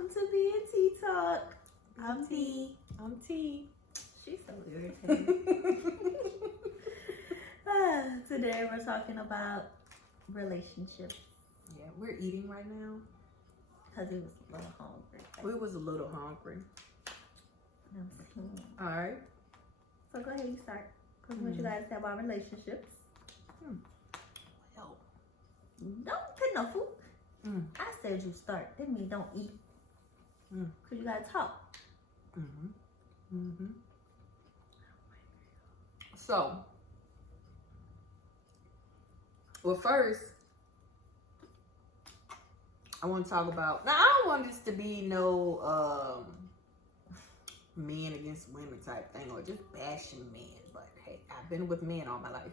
welcome to B&T Talk. I'm T. I'm T. She's so irritating. Today we're talking about relationships. Yeah, we're eating right now. Because it was a little hungry. We was a little hungry. Mm-hmm. All right. So go ahead, you start. Because what you guys say about relationships. Well, Don't pick no food. I said you start. That means don't eat. Because you got to talk. So, well, first, I want to talk about. Now, I don't want this to be no men against women type thing or just bashing men. But hey, I've been with men all my life.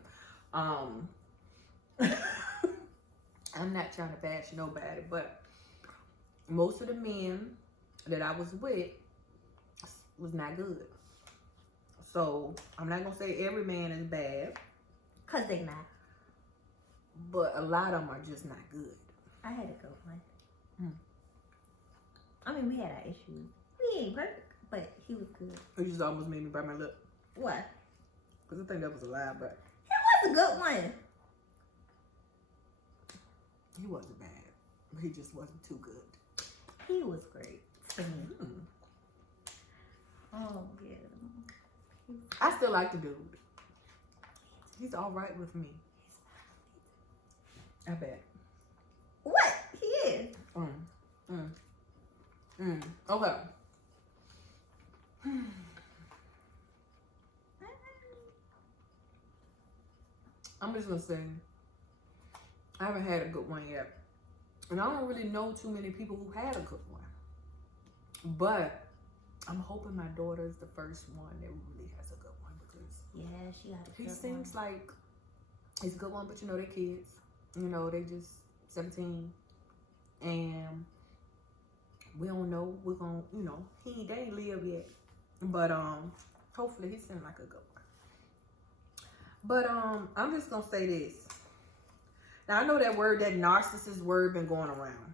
I'm not trying to bash nobody, but most of the men that I was with was not good. So I'm not gonna say every man is bad, Because they not. but a lot of them are just not good. I had a good one. I mean, we had our issues. We ain't perfect, but he was good. It just almost made me bite my lip What? because I think that was a lie, but He was a good one. he wasn't bad. He just wasn't too good. He was great to me. Oh, yeah. I still like the dude. He's all right with me. I bet. What? He is. Okay. I'm just gonna say, I haven't had a good one yet. And I don't really know too many people who had a good one. But I'm hoping my daughter is the first one that really has a good one because Yeah, she got a he good seems one. like he's a good one, but you know, they're kids. You know, they just 17. And we don't know. We're gonna, you know, they ain't live yet. But hopefully he seems like a good one. But I'm just gonna say this. Now I know that narcissist word been going around.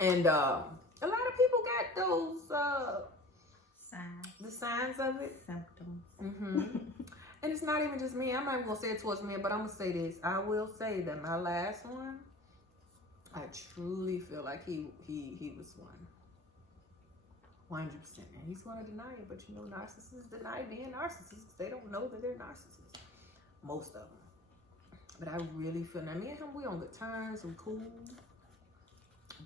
And a lot of people got those Signs. the signs of it. Symptoms. And it's not even just me. I'm not even gonna say it towards men, but I'm gonna say this. I will say that my last one, I truly feel like he was one. 100%. And he's gonna deny it, but you know, narcissists deny being narcissists. They don't know that they're narcissists. Most of them. But I really feel that me and him, we on good terms, we cool.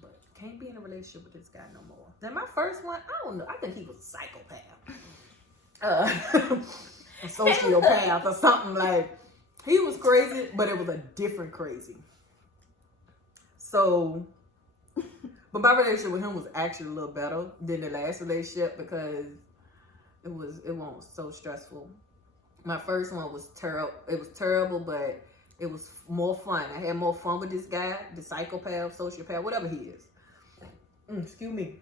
But can't be in a relationship with this guy no more. Now my first one, I don't know. I think he was a psychopath. A sociopath or something. Like, he was crazy, but it was a different crazy. So, but my relationship with him was actually a little better than the last relationship because it wasn't so stressful. My first one was terrible. It was terrible, but it was more fun. I had more fun with this guy, the psychopath, sociopath, whatever he is. Excuse me.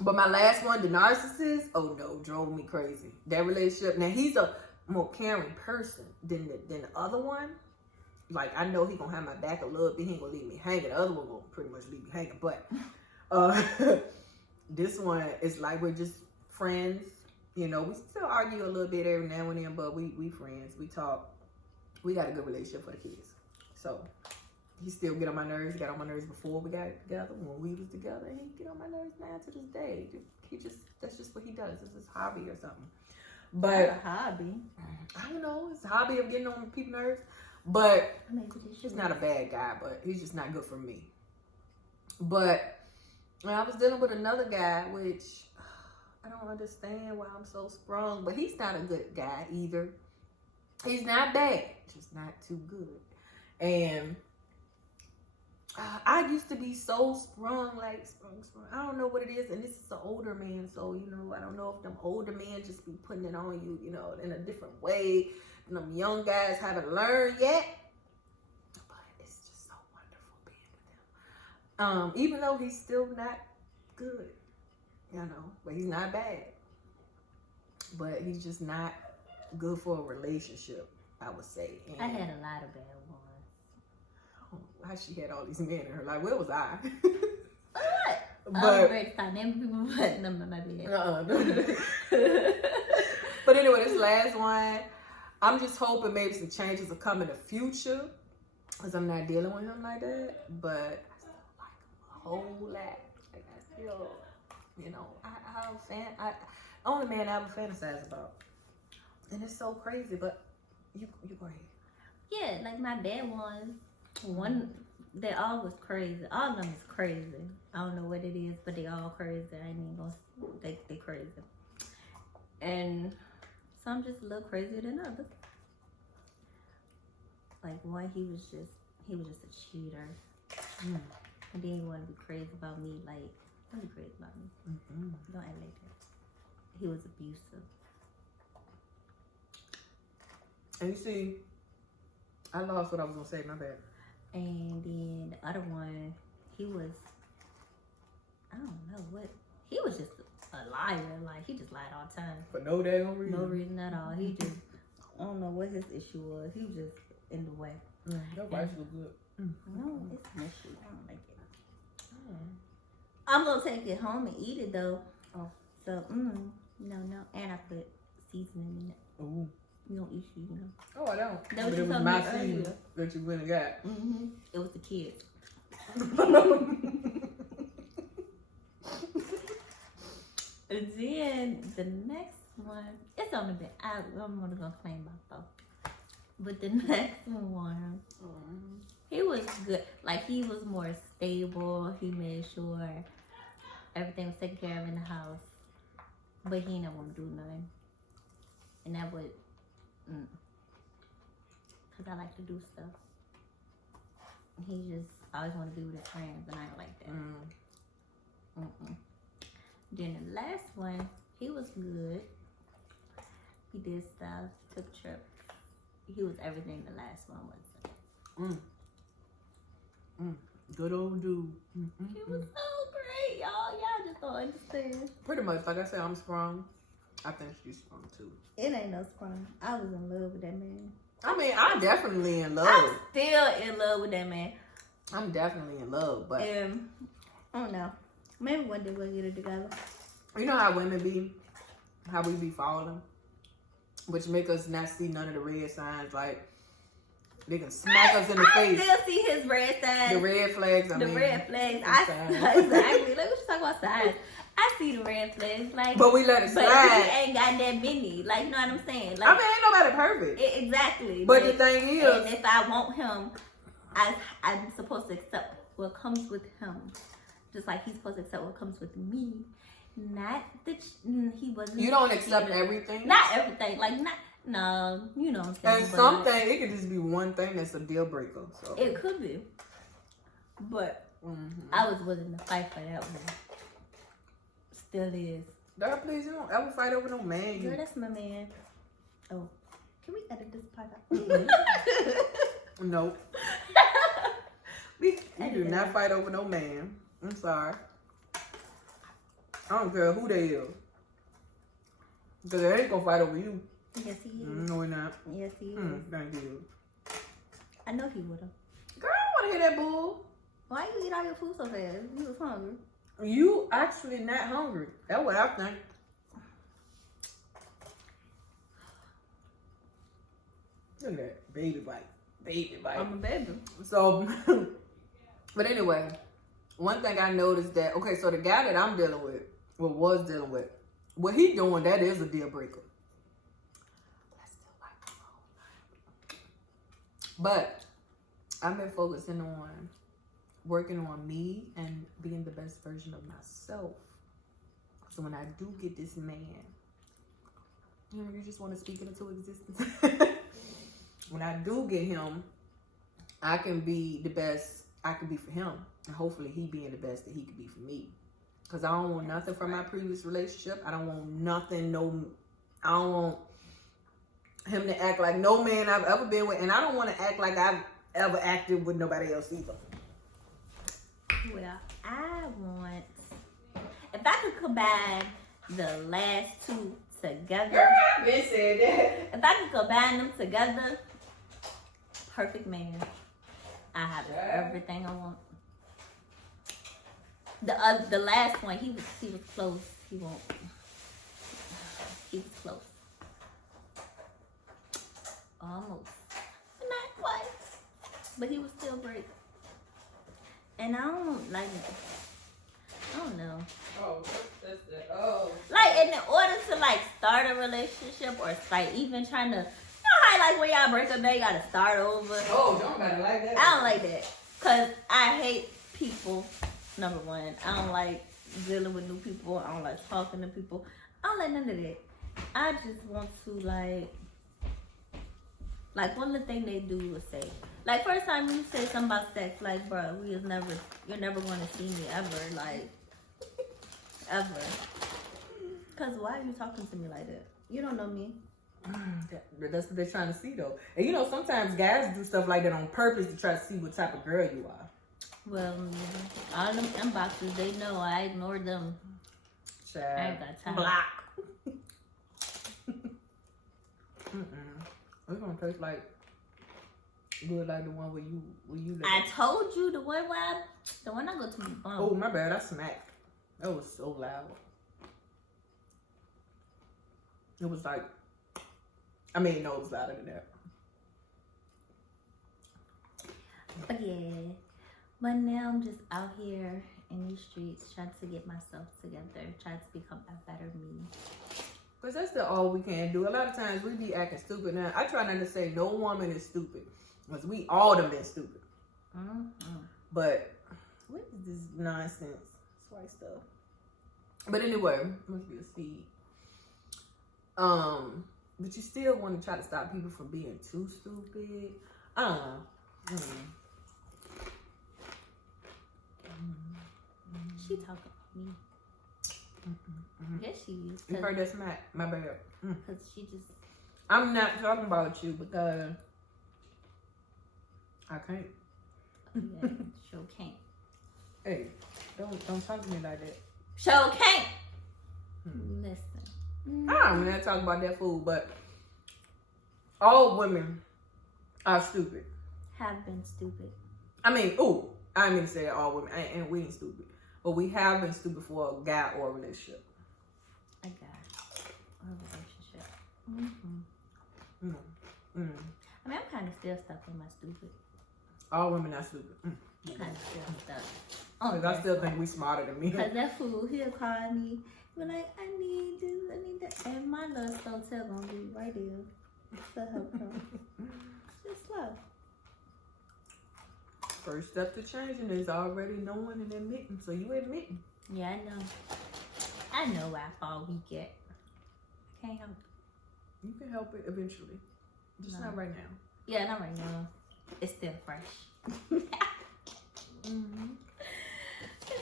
But my last one, the narcissist, oh no, drove me crazy. That relationship. Now he's a more caring person than the other one. Like, I know he gonna have my back a little bit. He ain't gonna leave me hanging. The other one gonna pretty much leave me hanging. But this one is like we're just friends. You know, we still argue a little bit every now and then, but we friends. We talk. We got a good relationship for the kids. So he still get on my nerves. He got on my nerves before we got together. When we was together, he get on my nerves now to this day. That's just what he does. It's his hobby or something. But a hobby. I don't know. It's a hobby of getting on people's nerves. But Maybe he's not a bad guy, but he's just not good for me. But I was dealing with another guy, which I don't understand why I'm so sprung. But he's not a good guy either. He's not bad, just not too good. And I used to be so sprung. I don't know what it is. And this is an older man, so, you know, I don't know if them older men just be putting it on you, you know, in a different way. And them young guys haven't learned yet. But it's just so wonderful being with him. Even though he's still not good, you know, but he's not bad. But he's just not good for a relationship, I would say. And I had a lot of bad ones. why she had all these men in her life. Where was I? What? But great start naming people, but no, my bad. But anyway, this last one, I'm just hoping maybe some changes will come in the future, because I'm not dealing with him like that. But I still like him a whole lot. Like I still, you know, I'm a fan. Only man I ever fantasize about, and it's so crazy. But you go ahead. Yeah, like my bad ones. They all was crazy. All of them is crazy. I don't know what it is, but they all crazy. I ain't even gonna. They crazy. And some just a little crazier than others. Like one, he was just a cheater. And then he wanted to be crazy about me. Like, don't be crazy about me. Don't act like that. He was abusive. And you see, I lost what I was gonna say. My bad. And then the other one, he was, I don't know what, he was just a liar. Like, he just lied all the time. For no damn reason. No reason at all. He just, I don't know what his issue was. He was just in the way. Your rice look good. No, it's mushy. I don't like it. I'm going to take it home and eat it, though. Oh. So, no. And I put seasoning in it. Ooh. You don't eat seasoning. Oh, I don't. That But was it was something my earlier. season that you went and got. It was the kids. And then the next one, it's only been, I'm only gonna claim my phone. But the next one, he was good. Like, he was more stable. He made sure everything was taken care of in the house. But he didn't want to do nothing. And that would, because I like to do stuff. He just always want to be with his friends, and I don't like that. Then the last one, he was good. He did stuff, took trips. He was everything the last one was. Good old dude. He was so great, y'all. Y'all just don't understand. Pretty much, like I said, I'm sprung. I think she's sprung too. It ain't no sprung. I was in love with that man. I mean, I'm definitely in love. I'm still in love with that man. I'm definitely in love, but I don't know. Maybe one day we'll get it together. you know how women be, how we be following, which make us not see none of the red signs. Like, they can smack us in the face. I still see his red signs. The red flags. Red flags. Signs. Exactly. Like, what you talking about signs? I see the red flags. Like, But we let it but slide. he ain't got that many. Like, you know what I'm saying? Like, I mean, ain't nobody perfect. Exactly. But like, the thing is, and if I want him, I'm supposed to accept what comes with him, just like he's supposed to accept what comes with me. Not that he wasn't. you don't accept everything. Not everything. Like, no, you know what I'm saying. And something, it could just be one thing that's a deal breaker. So It could be. But I was willing to fight for that one. Still is. Girl, please, you don't ever fight over no man. Girl, that's my man. Oh, can we edit this part out? Nope. We You do not fight over no man. I'm sorry. I don't care who they is. Because they ain't gonna fight over you. Yes, he is. No, we're not. Yes, he is. Thank you. I know he would have. Girl, I want to hear that bull. Why you eat all your food so fast? You was hungry. You actually not hungry. That's what I think. Look at that. Baby bite. Baby bite. I'm a baby. So, but anyway, one thing I noticed that, okay, so the guy that I'm dealing with, was dealing with, what he doing, that is a deal breaker. I still like him. But I've been focusing on working on me and being the best version of myself. So when I do get this man, you just want to speak it into existence. When I do get him, I can be the best I can be for him. And hopefully he being the best that he could be for me. Because I don't want nothing from my previous relationship. I don't want nothing, I don't want him to act like no man I've ever been with. And I don't want to act like I've ever acted with nobody else either. Well, I want, if I could combine the last two together. Girl, I've been saying that. If I could combine them together, perfect man. I have everything I want. The last one, he was close. He won't. He was close. Almost. Not quite. But he was still great. And I don't like it. I don't know. Oh, that's that. Oh. Like, in order to, like, start a relationship or, like, even trying to, you know how, like, when y'all break up, now you gotta start over? Oh, don't matter like that. I don't like that. Because I hate people, number one. I don't like dealing with new people. I don't like talking to people. I don't like none of that. I just want to, like one of the things they do is say, like, first time you say something about sex, like, bro, you're never going to see me ever, like, ever. Because why are you talking to me like that? You don't know me. That's what they're trying to see, though. And you know, sometimes guys do stuff like that on purpose to try to see what type of girl you are. Well, all them inboxes, they know I ignore them. Child. I ain't got time. Block. It's gonna taste like good, like the one where you. I told you the one I go to. Oh, my bad. I smacked. That was so loud. It was like, I mean, no, it was louder than that. But yeah, but now I'm just out here in these streets trying to get myself together, trying to become a better me. Because that's all we can do. A lot of times we be acting stupid now. I try not to say no woman is stupid. Because we all done been stupid. But what is this nonsense? White stuff. But anyway, must be a seed. But you still want to try to stop people from being too stupid. I don't know. She talking about me. Yes, she is. You heard that smack? My bad. Because she just. I'm not talking about you because I can't. Yeah, sure can't. Hey, don't talk to me like that. Sure can't. Listen. I'm not talking about that fool, but all women are stupid. Have been stupid. I mean, I didn't mean to say all women, and we ain't stupid. But we have been stupid for a guy or a relationship. A guy or a relationship. I mean, I'm kind of still stuck in my stupid. All women are stupid. I'm kind of still stuck. Because I still think we smarter than me. Because that fool, he'll call me, be like, I need this, I need that. And my little slow tail gonna be right there to help her. Just slow. First step to changing is already knowing and admitting. So you admitting. Yeah, I know. I know where I fall weak at. Can't help it. You can help it eventually. Just not right now. Yeah, not right now. It's still fresh. It's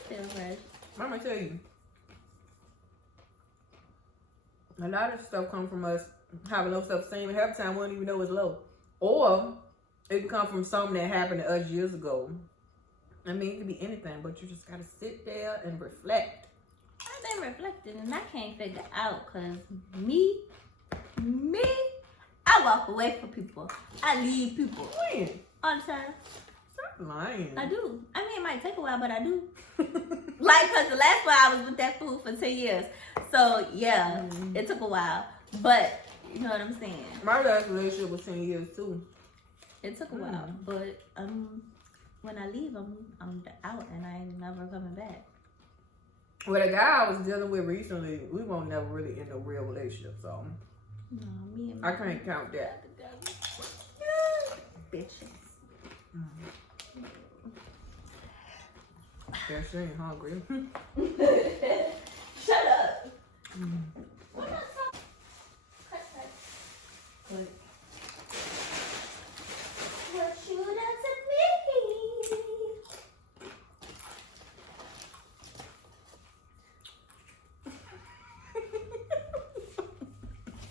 still fresh. I'm gonna tell you. A lot of stuff comes from us having low self-esteem. Half the time we don't even know it's low. Or it can come from something that happened to us years ago. I mean, it could be anything, but you just gotta sit there and reflect. I've been reflecting and I can't figure out because me, I walk away from people. I leave people. When? All the time. Stop lying. I do. I mean, it might take a while, but I do. Like, because the last one I was with that fool for 10 years. So, yeah, it took a while. But, you know what I'm saying? My last relationship was 10 years, too. It took a while. But when I leave, I'm out and I ain't never coming back. Well, the guy I was dealing with recently, we won't never really end a real relationship, so No, me and I can't count that. Bitches. Yeah, she ain't hungry. Shut up. What you done to me?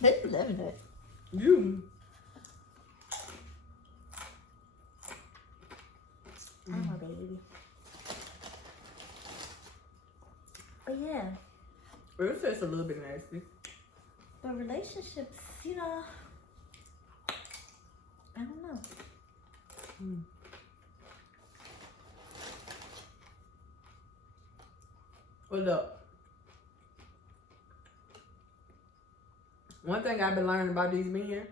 They loving it. You. I'm a baby. But yeah. It's just a little bit nasty. But relationships, you know, I don't know. What's up? One thing I've been learning about these men,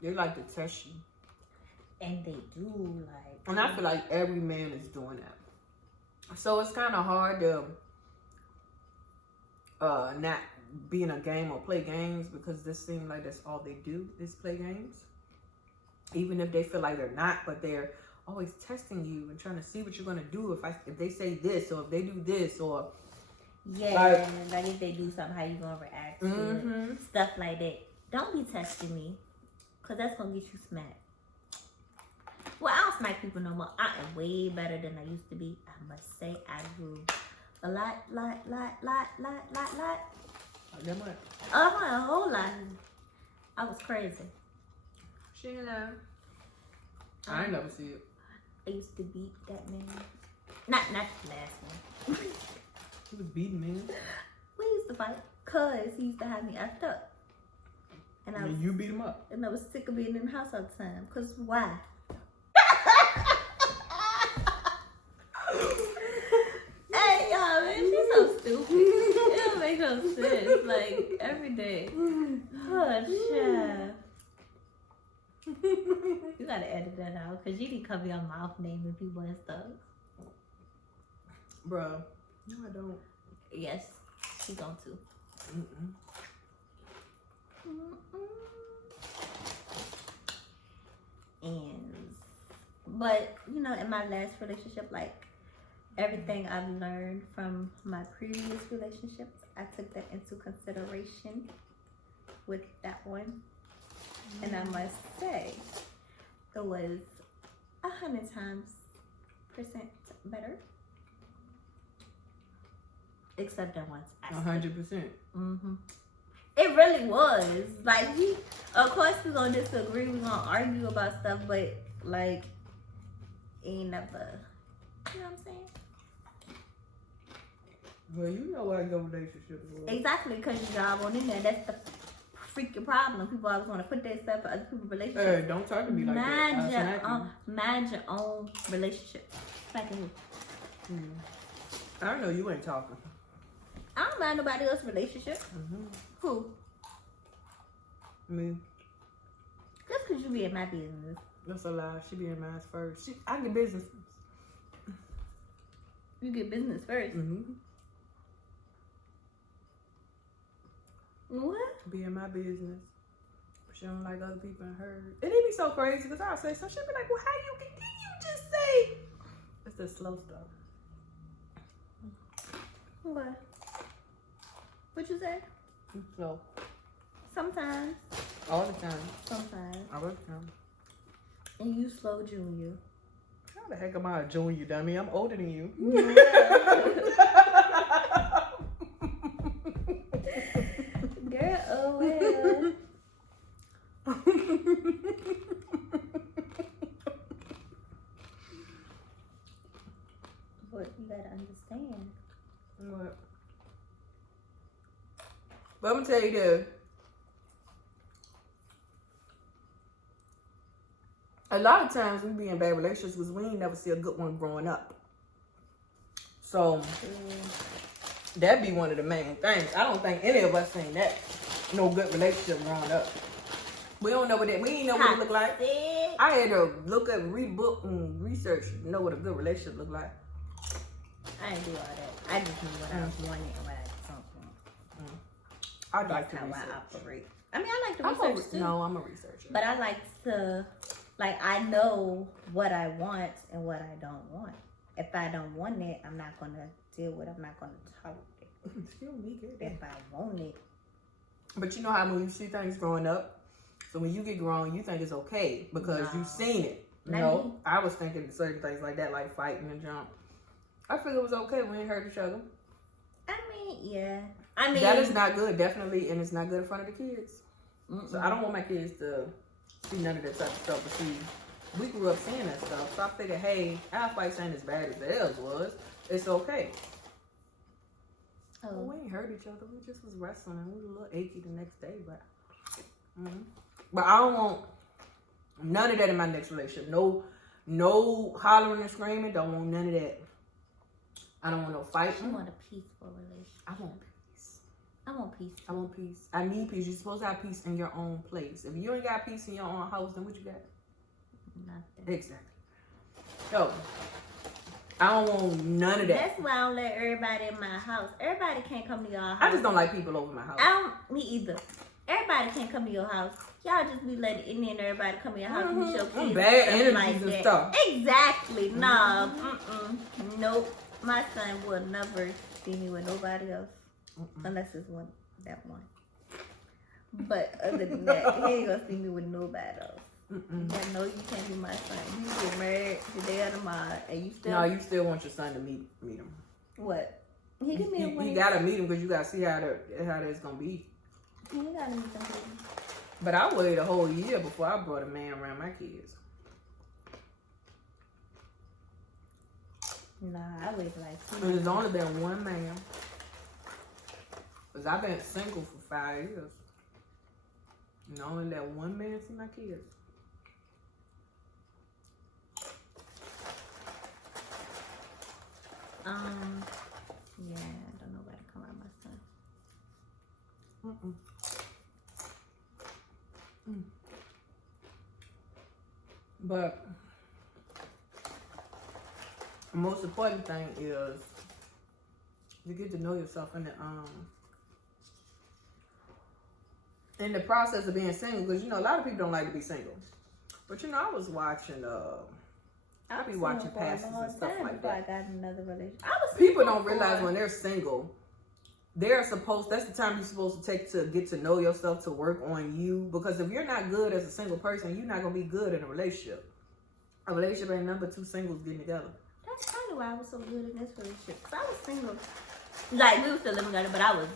they like to test you. And they do, like... And I feel like every man is doing that. So it's kind of hard to not be in a game or play games, because this seems like that's all they do is play games. Even if they feel like they're not, but they're always testing you and trying to see what you're gonna do if they say this, or if they do this, or yeah, like if they do something, how you gonna react to it, stuff like that. Don't be testing me, cause that's gonna get you smacked. Well, I don't smack people no more. I am way better than I used to be. I must say, I grew a lot. Like that much? A whole lot. I was crazy. Sheena. I ain't never see it. I used to beat that man. Not the last one. He was beating men. We used to fight, cause he used to have me effed up. And you beat him up. And I was sick of being in the house all the time. Cause why? Hey y'all, man, she's so stupid. It don't make no sense. Like every day. Oh shit. You gotta edit that out, cause you need to cover your mouth naming people and stuff. Bruh. No, I don't. Yes, she going to. But you know, in my last relationship, like everything I've learned from my previous relationships, I took that into consideration with that one. And I must say, it was 100% better. Except that once. 100%. It really was. Like, of course, we're going to disagree. We're going to argue about stuff, but, like, ain't never, you know what I'm saying? Well, you know what a good relationship is. Exactly, because y'all want in there. That's the freaking problem. People always want to put their stuff in other people's relationships. Hey, don't talk to me like that. Mind your own relationship. Like who? I know you ain't talking. I don't mind nobody else's relationship. Who? Me. Just because you be in my business. That's a lie. She be in mine first. I get business. You get business first? What? Be in my business. She don't like other people in hers. And it be so crazy because I'll say, so she'll be like, well, how you just say? It's the slow stuff. What? What you say? Slow. Sometimes. All the time. Sometimes. All the time. And you slow, Junior. How the heck am I a junior, dummy? I'm older than you. Girl, oh well. But you gotta understand. What? But I'm gonna tell you this. A lot of times we be in bad relationships because we ain't never see a good one growing up. So that'd be one of the main things. I don't think any of us seen that. No good relationship growing up. We don't know what that. We ain't know what it look like. I had to look up, read book, and research to know what a good relationship look like. I didn't do all that. I just knew what I was wanting and what I don't want. I'd like to That's research. how I operate. I mean, I like to research too. No, I'm a researcher. But I like to, like, I know what I want and what I don't want. If I don't want it, I'm not going to deal with it. I'm not going to tolerate it. Excuse me, if I want it. But you know how when you see things growing up, so when you get grown, you think it's okay because you've seen it. No, I was thinking certain things like that, like fighting and jump. I feel it was okay when we hurt each other. I mean, yeah. I mean, that is not good, definitely, and it's not good in front of the kids. So I don't want my kids to see none of that type of stuff. But see, we grew up seeing that stuff, so I figured, hey, our fights ain't as bad as theirs was. It's okay. Well, we ain't hurt each other. We just was wrestling, and we were a little achy the next day, but. But I don't want None of that in my next relationship. No hollering and screaming. Don't want none of that. I don't want no fighting. I want a peaceful relationship. I want peace. I want peace. I want peace. I need peace. You're supposed to have peace in your own place. If you ain't got peace in your own house, then what you got? Nothing. Exactly. So, I don't want none of that. That's why I don't let everybody in my house. Everybody can't come to your house. I just don't like people over my house. Me either. Everybody can't come to your house. Y'all just be letting in and everybody come to your house and show kids. Bad and energies like and that. stuff. Exactly. Nah. Nope. My son will never see me with nobody else. Unless it's that one. But other than that, he ain't gonna see me with nobody else. Yeah, no, you can't be my son. You get married today or tomorrow, and you still. No, you still want your son to meet him. What? He can meet him when you gotta meet him because you gotta see how that's gonna be. You gotta meet them people. But I waited a whole year before I brought a man around my kids. Nah, I waited like 2 And there's only been one man. Because I've been single for 5 years. And only let one man see my kids. Yeah, I don't know where to come around my son. But the most important thing is you get to know yourself in the process of being single, because a lot of people don't like to be single. But I was watching I be watching pastors and stuff like that. I got another relationship. People don't realize when they're single, that's the time you're supposed to take to get to know yourself, to work on you. Because if you're not good as a single person, you're not gonna be good in a relationship. A relationship ain't number two singles getting together. That's probably why I was so good in this relationship. Cause I was single. Like, we were still living together, but I was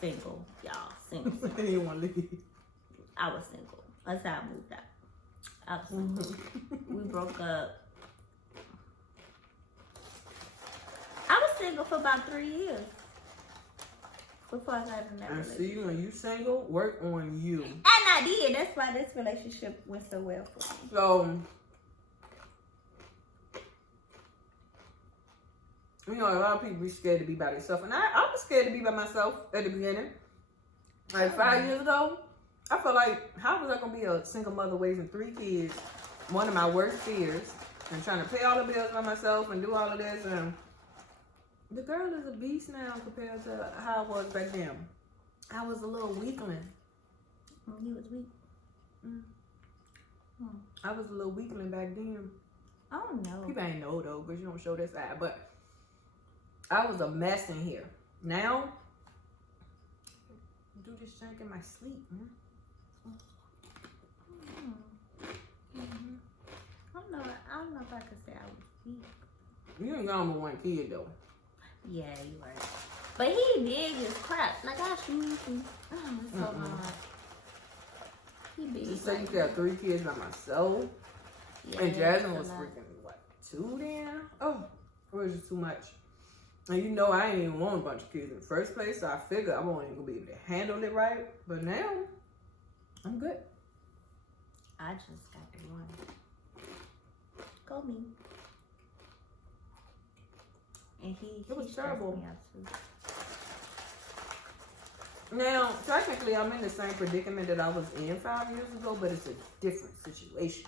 single, y'all. Single. You didn't want to leave. I was single. That's how I moved out. I was single. We broke up. I was single for about 3 years before I got in that And relationship. see, when you single, work on you. And I did. That's why this relationship went so well for me. So, a lot of people be scared to be by themselves. And I was scared to be by myself at the beginning. Like 5 years ago, I felt like, how was I going to be a single mother raising 3 kids? One of my worst fears. And trying to pay all the bills by myself and do all of this. And the girl is a beast now compared to how I was back then. I was a little weakling. You was weak. I was a little weakling back then. Oh no. People ain't know though, because you don't show that side. But I was a mess in here. Now, I do this junk in my sleep, man. I don't know if I could say I was weak. You ain't got but one kid though. Yeah, you right. But he did his crap. Like I shoot him. Oh, it's so hard. He big. Just say you got 3 kids by myself. Yeah, And Jasmine that's was a lot. freaking 2 then? Oh, it was just too much. And I ain't even want a bunch of kids in the first place, so I figured I wasn't even gonna be able to handle it right. But now, I'm good. I just got the one. Go me. And It was he stressed terrible. me out too. Now, technically, I'm in the same predicament that I was in 5 years ago, but it's a different situation.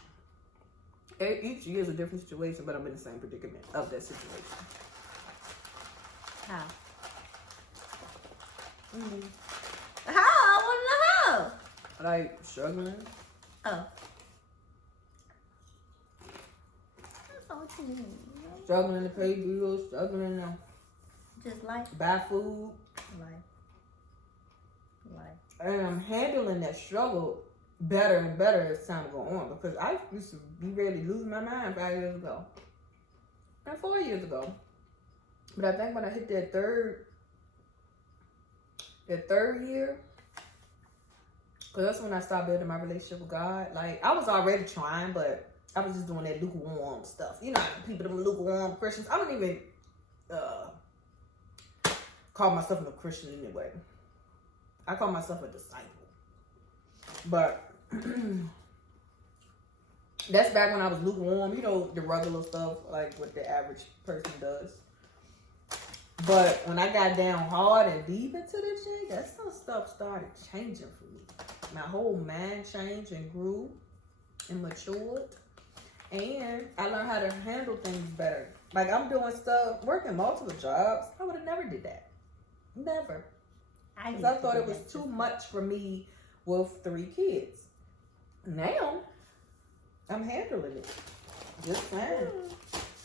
Each year is a different situation, but I'm in the same predicament of that situation. How? Mm-hmm. How? I want to know how. Like, struggling. Oh. That's not what you mean. Struggling to pay bills, struggling to Just life. buy food. Life. And I'm handling that struggle better and better as time go on, because I used to be ready to lose my mind 5 years ago. And 4 years ago. But I think when I hit that third year, because that's when I started building my relationship with God. Like, I was already trying, but I was just doing that lukewarm stuff. You know, people, them lukewarm Christians. I don't even call myself a Christian anyway. I call myself a disciple. But That's back when I was lukewarm. You know, the regular stuff, like what the average person does. But when I got down hard and deep into the shit, that's when stuff started changing for me. My whole mind changed and grew and matured. And I learned how to handle things better. Like, I'm doing stuff, working multiple jobs. I would have never did that. Never. Because I thought it was too much for me with 3 kids. Now, I'm handling it just fine.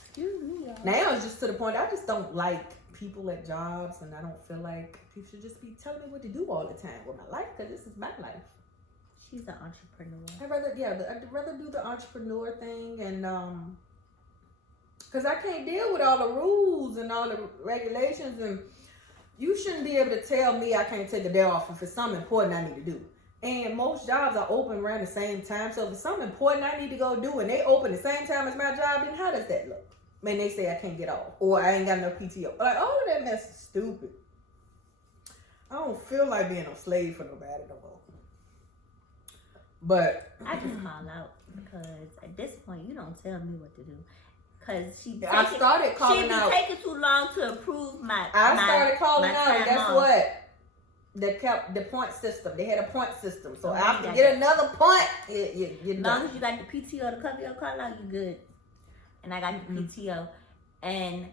Excuse me, y'all. Now it's just to the point I just don't like people at jobs, and I don't feel like people should just be telling me what to do all the time with my life, because this is my life. She's an entrepreneur. I'd rather do the entrepreneur thing, and because I can't deal with all the rules and all the regulations, and you shouldn't be able to tell me I can't take a day off if it's something important I need to do. And most jobs are open around the same time, so if it's something important I need to go do and they open the same time as my job, then how does that look? Man, they say I can't get off, or I ain't got enough PTO. Like, all of that mess is stupid. I don't feel like being a slave for nobody no more. But I just call out because at this point you don't tell me what to do. Cause she started calling out. She be taking too long to approve my. I started calling my out, and guess off. what? They kept the point system. They had a point system. So Okay, after got get it. another point, you're As long done. as you got the PTO to cover your call out, you good. And I got the PTO, and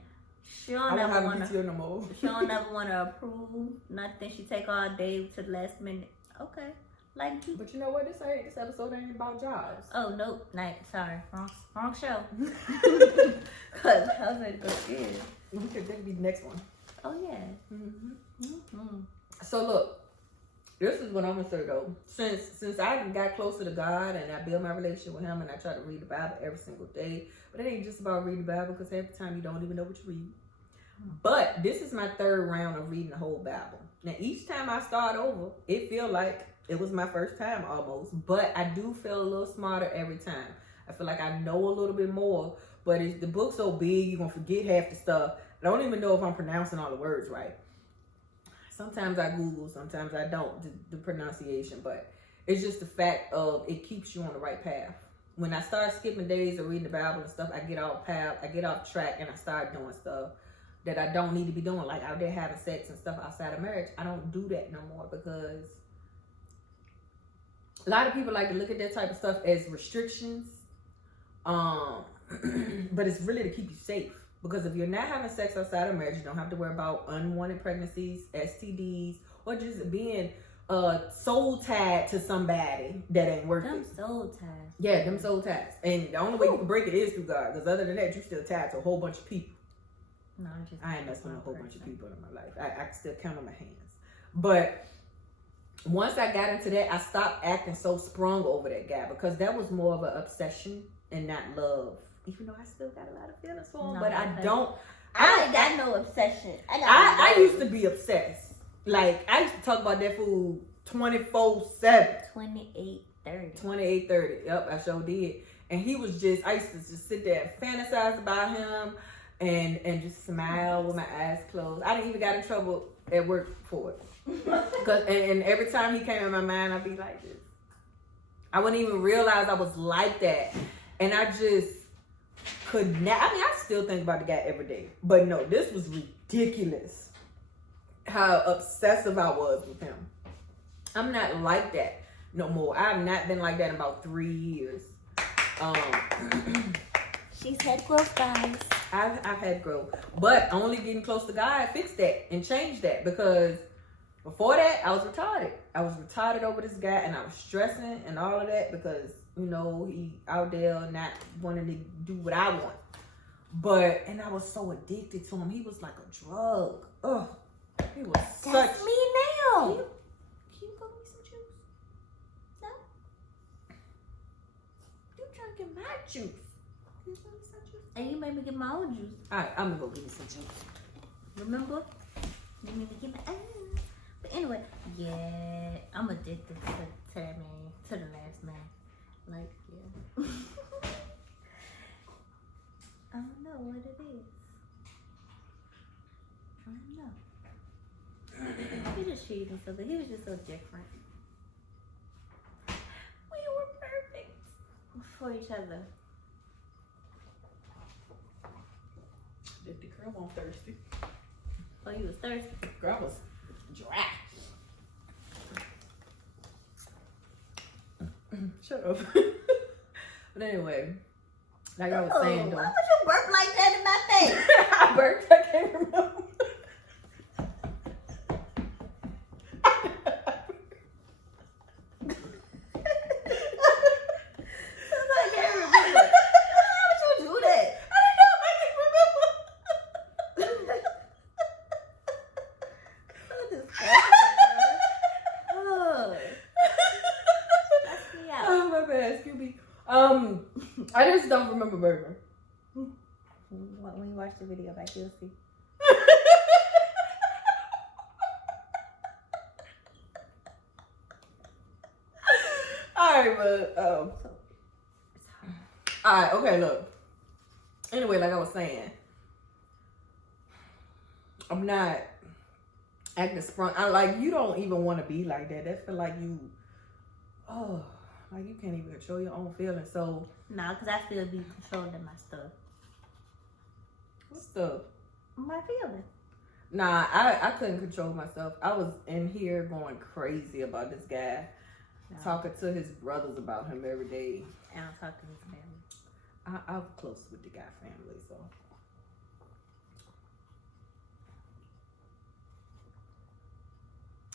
she I don't don't ever have wanna. PTO no more. She don't ever wanna approve nothing. She take all day to the last minute. Okay, like you. But you know what? This episode ain't about jobs. Oh nope, sorry, wrong show. Cause I was like, go scared. That could be the next one. Oh yeah. Mm-hmm. So look, this is what I'm gonna say though. Since I got closer to God and I built my relationship with Him, and I try to read the Bible every single day, but it ain't just about reading the Bible, because half the time you don't even know what you read. But this is my 3rd round of reading the whole Bible. Now each time I start over, it feel like it was my first time almost, but I do feel a little smarter every time. I feel like I know a little bit more, but the book's so big you're gonna forget half the stuff. I don't even know if I'm pronouncing all the words right. Sometimes I Google, sometimes I don't, the pronunciation, but it's just the fact of it keeps you on the right path. When I start skipping days of reading the Bible and stuff, I get off track, and I start doing stuff that I don't need to be doing, like out there having sex and stuff outside of marriage. I don't do that no more, because a lot of people like to look at that type of stuff as restrictions, but it's really to keep you safe. Because if you're not having sex outside of marriage, you don't have to worry about unwanted pregnancies, STDs, or just being soul tied to somebody that ain't worth Them it. soul ties. Yeah, them soul ties. And the only way you can break it is through God. Because other than that, you're still tied to a whole bunch of people. No, I'm just. I ain't messing with a whole bunch of people in my life. I can still count on my hands. But once I got into that, I stopped acting so sprung over that guy, because that was more of an obsession and not love. Even though I still got a lot of feelings for him, No, but I okay. don't. I ain't got no obsession. I used to be obsessed. Like, I used to talk about that fool 24/7. 28:30. 28:30. Yep, I sure did. And he was just, I used to just sit there and fantasize about him and just smile with my eyes closed. I didn't even got in trouble at work for it. and every time he came in my mind, I'd be like this. I wouldn't even realize I was like that. And I just could not. I mean, I still think about the guy every day. But no, this was ridiculous how obsessive I was with him. I'm not like that no more. I've not been like that in about 3 years. She's had growth, guys. I've had growth. But only getting close to God fixed that and changed that, because before that, I was retarded. I was retarded over this guy, and I was stressing and all of that because, you know, he out there not wanting to do what I want. And I was so addicted to him. He was like a drug. Ugh. He was That's me now. Can you go get me some juice? No? You drinking my juice. Can you go get me some juice? And you made me get my own juice. Alright, I'm gonna go get me some juice. Remember? You made me get my own. But anyway, yeah, I'm addicted to that man, to the last man. Like, yeah. I don't know what it is. I don't know. He just cheated so good. He was just so different. We were perfect. for each other? The girl wasn't thirsty. Oh, you was thirsty. Girl was dry. Shut up. But anyway, like I was saying though. Why would you burp like that in my face? I burped, I can't remember. I can't remember. Why would you do that? I didn't know, I can't remember. So disgusting, bro. That's me out. Oh, my bad, Scooby. I just don't remember burping. When you watch the video back, you'll see. Alright, but alright, okay, look. Anyway, like I was saying, I'm not acting sprung. You don't even want to be like that. That feel like you like you can't even control your own feelings. So Nah, because I still be controlling my stuff. what stuff? My feelings. Nah, I couldn't control myself. I was in here going crazy about this guy. No. Talking to his brothers about him every day. I don't talk to his family. I'm close with the guy family, so.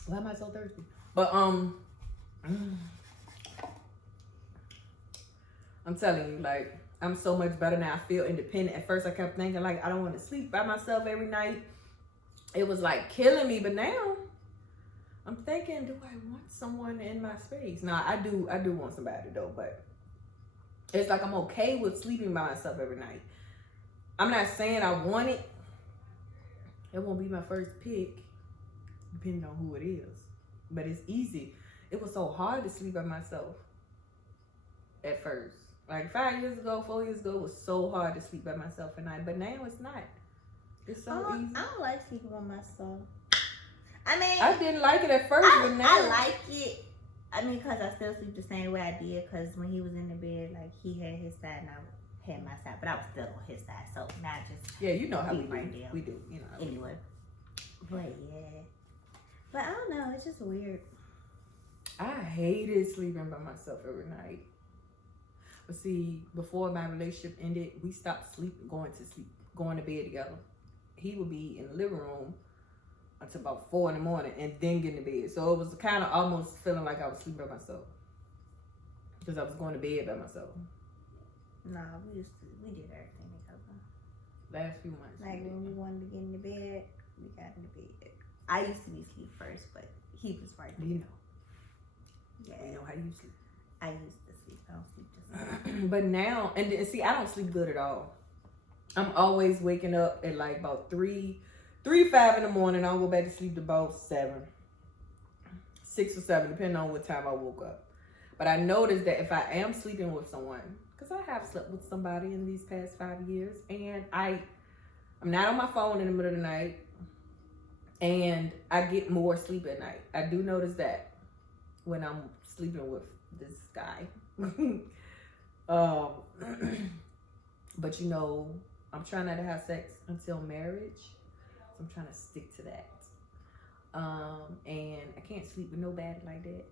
Why am I so thirsty? But I'm telling you, like, I'm so much better now. I feel independent. At first I kept thinking like I don't want to sleep by myself every night. It was like killing me, but now I'm thinking, do I want someone in my space? Now I do want somebody though, but it's like I'm okay with sleeping by myself every night. I'm not saying I want it. It won't be my first pick, depending on who it is. But it's easy. It was so hard to sleep by myself at first. Like 5 years ago, 4 years ago, it was so hard to sleep by myself at night. But now it's not. It's so easy. I don't like sleeping by myself. I mean, I didn't like it at first, but now I like it. I mean, because I still sleep the same way I did. Because when he was in the bed, like, he had his side and I had my side. But I was still on his side. So, not just... yeah, you know how we Be do. right there. We do, you know. Anyway. But, yeah. But, I don't know. It's just weird. I hated sleeping by myself every night. But see, before my relationship ended, we stopped going to bed together. He would be in the living room until about 4 in the morning and then get in the bed. So it was kind of almost feeling like I was sleeping by myself. Because I was going to bed by myself. No, we did everything together. Last few months. Like, when we wanted to get in the bed, we got in the bed. I used to be asleep first, but he was right there. You know. Yeah. You know how you sleep. I used to sleep. I don't sleep just But now, and see, I don't sleep good at all. I'm always waking up at like about 3, 5 in the morning. I'll go back to sleep about 7, 6 or 7, depending on what time I woke up. But I noticed that if I am sleeping with someone, because I have slept with somebody in these past 5 years, and I'm not on my phone in the middle of the night, and I get more sleep at night. I do notice that when I'm sleeping with this guy. But you know, I'm trying not to have sex until marriage, so I'm trying to stick to that. And I can't sleep with nobody like that.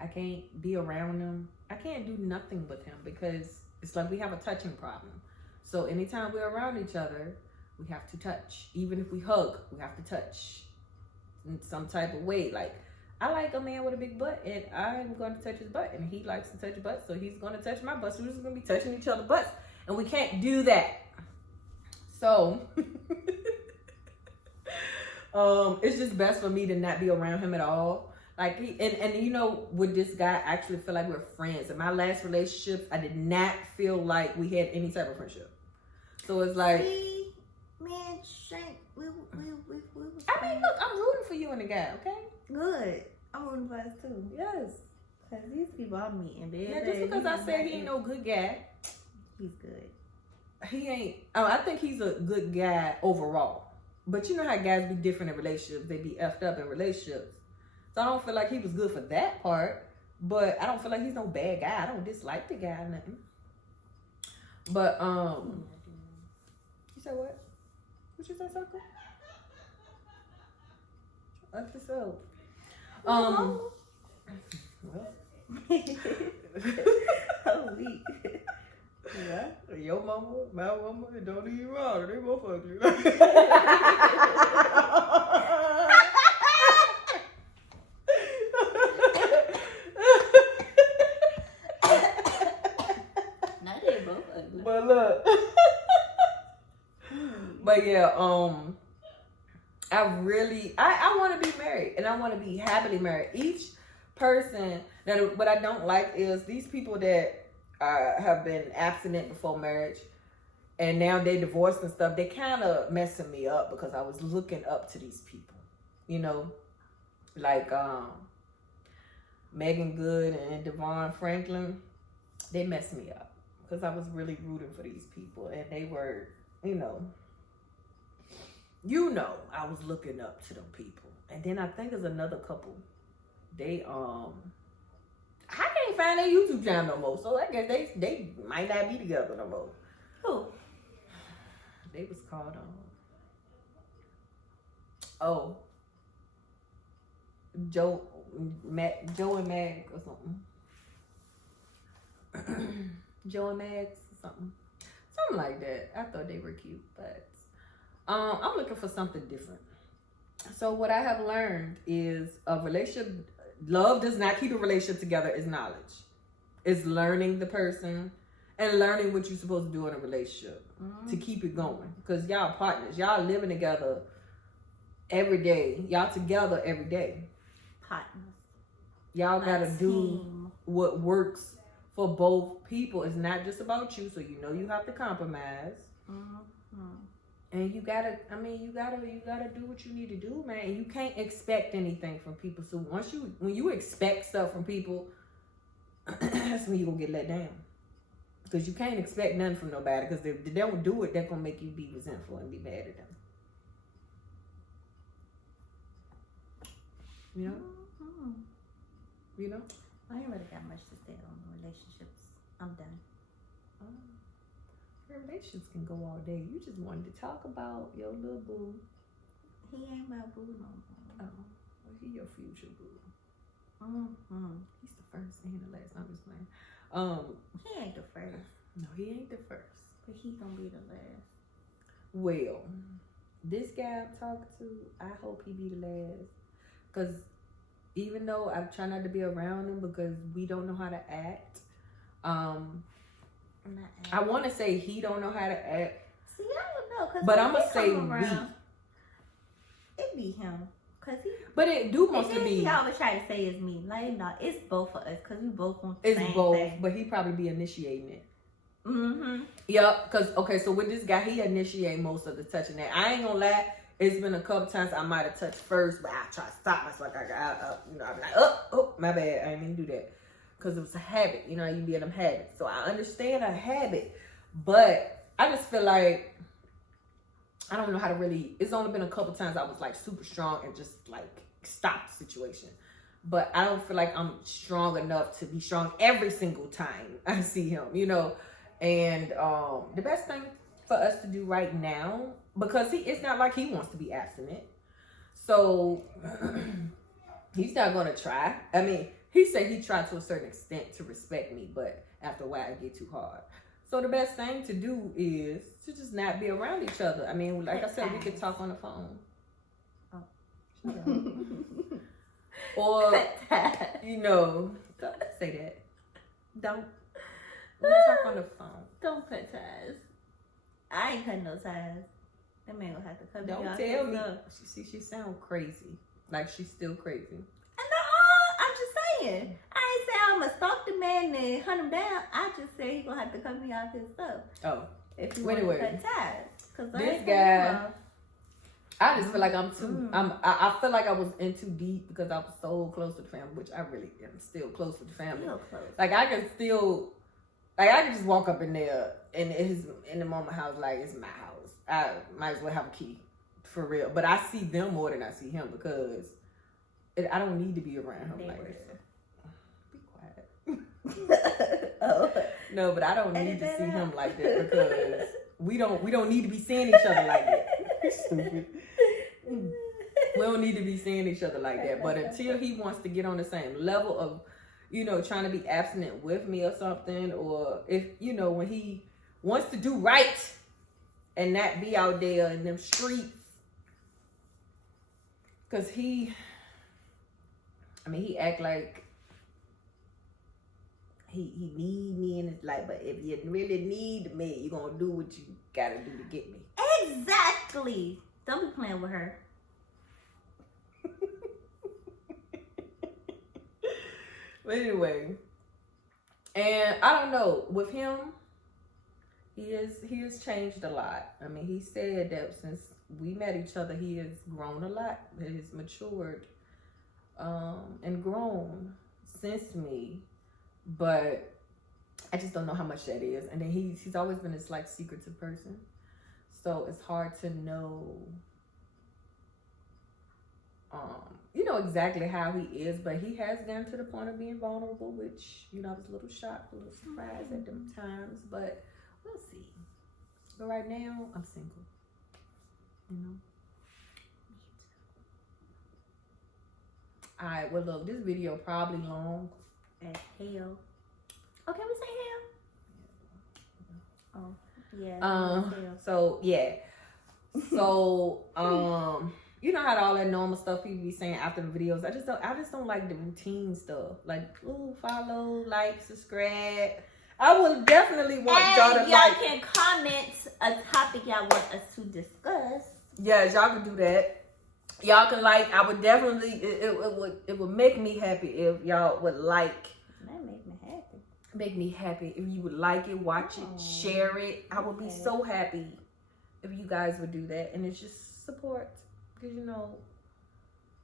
I can't be around him. I can't do nothing with him because it's like we have a touching problem. So anytime we're around each other, we have to touch. Even if we hug, we have to touch in some type of way. Like, I like a man with a big butt, and I'm going to touch his butt, and he likes to touch butt, so he's going to touch my butt. So we're just going to be touching each other's butts, and we can't do that. So, it's just best for me to not be around him at all. Like, and you know, with this guy, I actually feel like we're friends. In my last relationship, I did not feel like we had any type of friendship. So it's like, see, man, Shank, we was I mean, friends. look, I'm rooting for you and the guy, okay? Good. I'm rooting for us too. Yes. Because these people I'm meeting, baby. Yeah, just because I said he ain't no good guy, He's good. he ain't. I think he's a good guy overall. But you know how guys be different in relationships. They be effed up in relationships. So I don't feel like he was good for that part. But I don't feel like he's no bad guy. I don't dislike the guy or nothing. But you said what? What you say, Circle? Episode. Well. Oh, weak. Yeah, your mama, my mama, it don't even matter. They both fuck you. Now they both ugly. But look. But yeah, I want to be married, and I want to be happily married. Each person that what I don't like is these people that have been abstinent before marriage, and now they divorced and stuff. They kind of messing me up because I was looking up to these people, you know, like Megan Good and Devon Franklin. They messed me up because I was really rooting for these people, and they were, you know, I was looking up to them people. And then I think there's another couple. They I can't find their YouTube channel no more. So I guess they might not be together no more. Who? They was called Joe and Mag or something. Joe and Mags or something. Something like that. I thought they were cute, but I'm looking for something different. So what I have learned is a relationship, love does not keep a relationship together, is knowledge. It's learning the person and learning what you're supposed to do in a relationship to keep it going. Because y'all partners, y'all living together every day. Y'all together every day. Partners. Y'all gotta do what works for both people. It's not just about you, so you know you have to compromise. And you gotta do what you need to do, man. You can't expect anything from people. So when you expect stuff from people, that's when you gonna get let down. Because you can't expect nothing from nobody. Because if they don't do it, they're gonna make you be resentful and be mad at them. You know? You know? I ain't really got much to say on relationships. I'm done. Relations can go all day. You just wanted to talk about your little boo. He ain't my boo no more. Oh, well, he your future boo. He's the first and the last. I'm just playing. He ain't the first. No, he ain't the first. But he gonna be the last. Well, this guy I'm talking to, I hope he be the last. Because even though I try not to be around him because we don't know how to act, I want to say he don't know how to act. See, I don't know. But I'm going to say we. It be him. But it do mostly be. He always try to say it's me. Like, no, it's both of us because we both want the it's same both, thing. But he probably be initiating it. Yep, because, okay, so with this guy, he initiate most of the touching that. I ain't going to lie. It's been a couple times I might have touched first, but I try to stop myself. Like, I'm like, oh, my bad. I didn't mean to do that. Because it was a habit. You know, you be in them habits. So I understand a habit. But I just feel like, I don't know how to really, it's only been a couple times I was like super strong and just like stop the situation. But I don't feel like I'm strong enough to be strong every single time I see him, you know. And the best thing for us to do right now, because it's not like he wants to be abstinent. So he's not going to try. I mean, he said he tried to a certain extent to respect me, but after a while it get too hard. So the best thing to do is to just not be around each other. I mean, like I said, we could talk on the phone. Oh, shut up. Or, you know, don't say that. Don't. We talk on the phone. Don't cut ties. I ain't cutting no ties. That man gonna have to cut me off. Don't tell me. She sound crazy. Like she's still crazy. No, I'm just saying. I ain't say I'm gonna stalk the man and hunt him down. I just say he gonna have to cut me off his stuff. Oh. If you want to cut ties. Cause this guy, I just feel like I'm too, I feel like I was in too deep because I was so close to the family, which I really am still close to the family. Real close. Like I can still, like I can just walk up in there and in the mama house like it's my house. I might as well have a key for real. But I see them more than I see him because I don't need to be around him like that. Be Oh. No, but I don't need to see him like that because we don't need to be seeing each other like that. Stupid. We don't need to be seeing each other like that. But until he wants to get on the same level of, you know, trying to be abstinent with me or something, or if, you know, when he wants to do right and not be out there in them streets. Because he act like he need me in his life. But if you really need me, you're going to do what you got to do to get me. Exactly. Don't be playing with her. But anyway, and I don't know, with him, he has changed a lot. I mean, he said that since we met each other, he has grown a lot. He has matured and grown since me. But I just don't know how much that is. And then he's always been this like secretive person. So it's hard to know you know exactly how he is, but he has gotten to the point of being vulnerable, which, you know, I was a little shocked, a little surprised at them times, but we'll see. But right now, I'm single, you know. All right, well, look, this video probably long as hell. Oh, can we say hell? Oh, yeah. So, yeah. So, you know how all that normal stuff people be saying after the videos. I just don't like the routine stuff. Like, ooh, follow, like, subscribe. I would definitely want y'all to y'all can comment a topic y'all want us to discuss. Yeah, y'all can do that. Y'all can like. I would definitely. It would make me happy if y'all would like. That make me happy. Make me happy if you would like it, watch it, share it. I would be so happy if you guys would do that, and it's just support. Because, you know,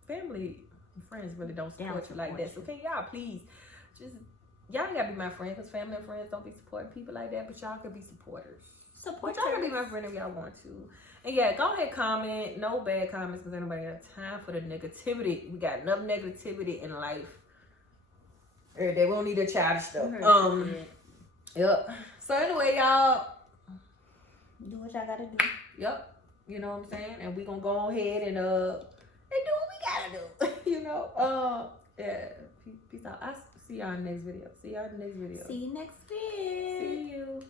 family and friends really don't support you like that. So, can y'all please just, y'all ain't gotta be my friend, because family and friends don't be supporting people like that, but y'all could be supporters. Y'all can be my friend if y'all want to. And yeah, go ahead, comment. No bad comments, because anybody got time for the negativity. We got enough negativity in life. Every day, we don't need that childish stuff. Yep. So, anyway, y'all. Do what y'all gotta do. Yep. You know what I'm saying? And we gonna go ahead and do what we gotta do. You know? Yeah. Peace out. I'll see y'all in the next video. See you next week. See you.